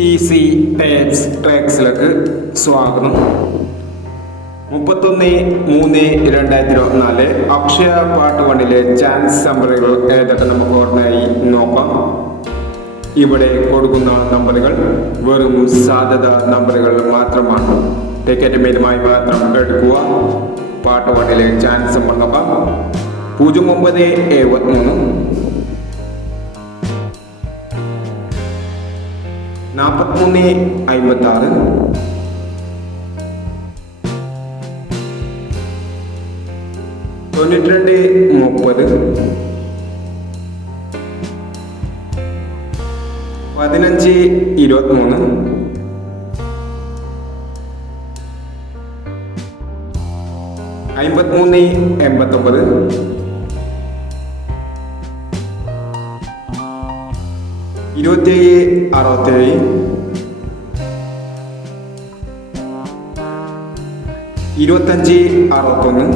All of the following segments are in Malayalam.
ഈസി ടേപ്സ് ട്രാക്സിലേക്ക് സ്വാഗതം. മുപ്പത്തൊന്ന് മൂന്ന് രണ്ടായിരത്തി ഇരുപത്തിനാല് അക്ഷയ പാട്ട് വണ്ണിലെ ചാൻസ് നമ്പറുകൾ ഏതൊക്കെ നമുക്ക് ഓർമ്മയായി നോക്കാം. ഇവിടെ കൊടുക്കുന്ന നമ്പറുകൾ വെറും സാധ്യത നമ്പറുകൾ മാത്രമാണ്. ടിക്കറ്റ് മേലുമായി മാത്രം എടുക്കുക. പാട്ട് വണ്ണിലെ ചാൻസ് നമ്പർ നോക്കാം. പൂജ്യം ഒമ്പത് എഴുപത്തിമൂന്ന്. നാൽപ്പത്തിമൂന്ന് അമ്പത്തി ആറ് തൊണ്ണൂറ്റി രണ്ട് മുപ്പത്. പതിനഞ്ച് ഇരുപത്തിമൂന്ന്. അമ്പത്തിമൂന്ന് എൺപത്തൊമ്പത്. ഇരുപത്തേഴ് അറുപത്തേഴ് ഇരുപത്തഞ്ച് അറുപത്തൊന്ന്.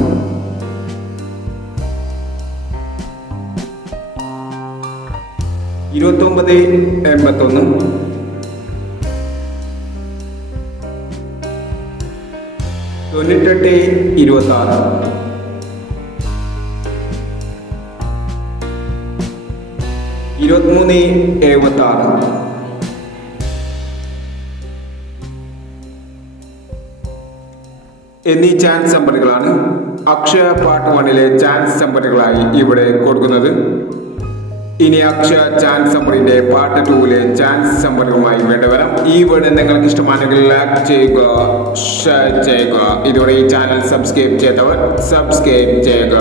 ഇരുപത്തൊമ്പത് എൺപത്തൊന്ന്. തൊണ്ണൂറ്റെട്ട് ഇരുപത്തി ആറ് ഇരുപത്തിമൂന്ന് എഴുപത്തി ആറ് എന്നീ ചാൻസ് നമ്പറുകളാണ് അക്ഷയ പാർട്ട് വണ്ണിലെ ചാൻസ് നമ്പറുകളായി ഇവിടെ കൊടുക്കുന്നത്. ഇനി അക്ഷയ ചാൻസ് നമ്പറിന്റെ പാർട്ട് ടൂവിലെ ചാൻസ് നമ്പറുമായി വേണ്ടവരാം ഈ വീഡിയോ നിങ്ങൾക്ക് ഇഷ്ടമാണെങ്കിൽ ലൈക്ക് ചെയ്യുക ഷെയർ ചെയ്യുക. ഇതുവരെ ഈ ചാനൽ സബ്സ്ക്രൈബ് ചെയ്തവർ സബ്സ്ക്രൈബ് ചെയ്യുക.